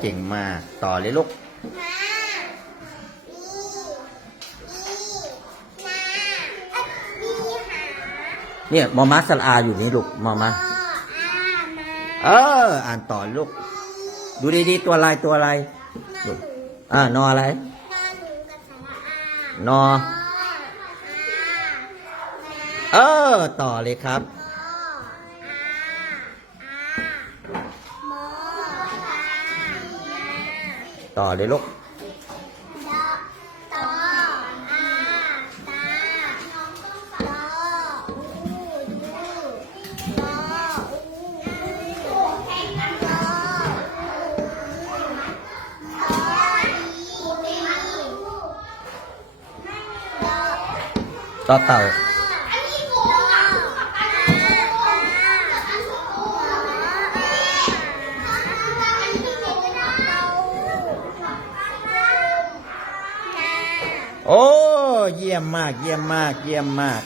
เก่งมาก ต่อเลยลูกมามีมีนาเอ้ยมีหาเนี่ยมอมาสลาอยู่นี่ลูกมอมาพ่ออามาเออ อ่านต่อลูก ดูดีๆ ตัวอะไรตัวอะไรหน้าหนูอ่านออะไรหน้าหนูกับสระอานอพ่ออาเออ ต่อเลยครับ พ่ออาอามอตามา ต่อเลยลูกดอตออตาดออูดูดออูดอดอต่อเต่า โอ้ เยี่ยมมาก เยี่ยมมาก เยี่ยมมาก